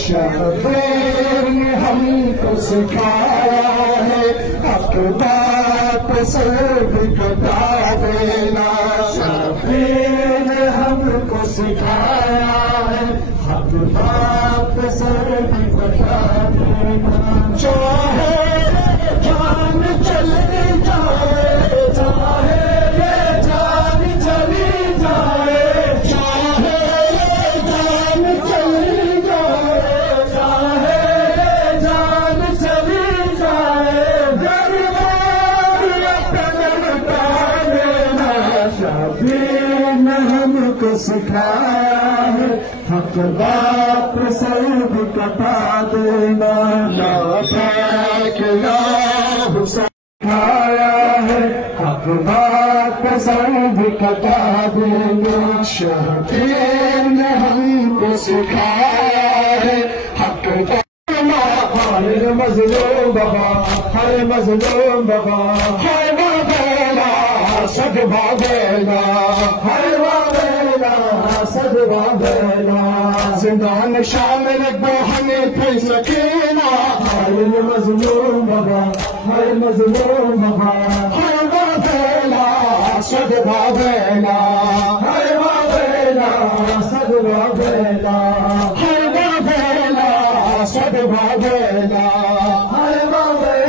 شبیر نے ہم کو سکھایا ہے حق بات سر بھی کٹا دینا شبیر نے ہم کو سکھایا ہے حق بات سر بھی کٹا دینا چاہے جان چلی جائے چاہے جان چلی جائے چاہے جان چلی سکھایا ہے حق بات سر بھی کٹا دینا سکھایا ہے حق بات سر بھی کٹا دینا شبیر نے ہم کو سکھایا ہے حق ہر مظلوم بابا ہر مظلوم بابا ہر بابیلا سد بابیلا ہر بابیلا سد بابیلا زندان شامل کو ہمیں پھر سکینہ ہر مظلوم بابا ہر مظلوم بابا ہر بابیلا سد بابیلا ہر بابیلا سد بابیلا ہر بابیلا سد بابیلا ہر بابیلا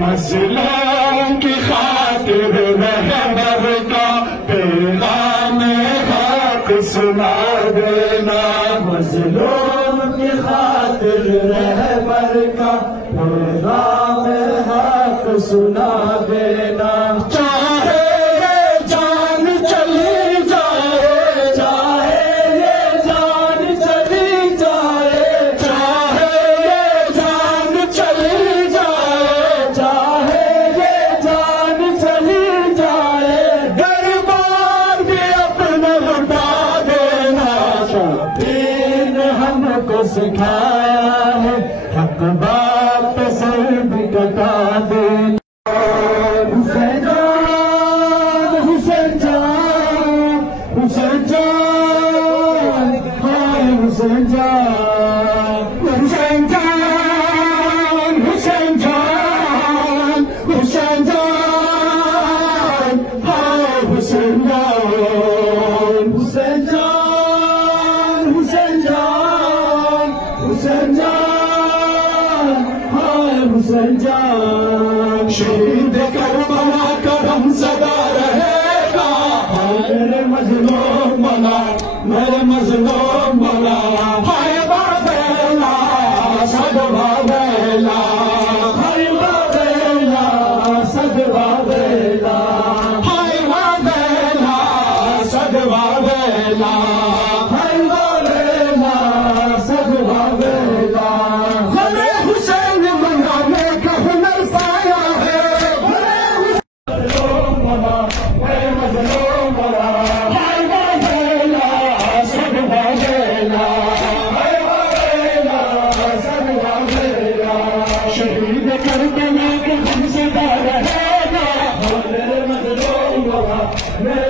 مظلوم کی خاطر رہبر کا پیغام حق سنا دینا مظلوم کی خاطر رہبر کا پیغام حق سنا دینا چاہے یہ جان چلی جائے چاہے یہ جان چلی جائے چاہے یہ جان چلی سکھایا ہے حق بات سر بھی کٹا دینا شہید کربلا کرم زدہ رہے گا میرے مظلوم مولا میرے مظلوم مولا ہائے واویلا صد واویلا ہائے واویلا صد واویلا ہائے واویلا صد واویلا ہائے واویلا صد واویلا غمِ حسین منانے کا ہنر پایا ہے مظلوم مولا میرے مظلوم مولا ہائے واویلا صد واویلا ہائے واویلا صد واویلا شہید کربلا کے غم زدہ رہے گا میرے مظلوم مولا میرے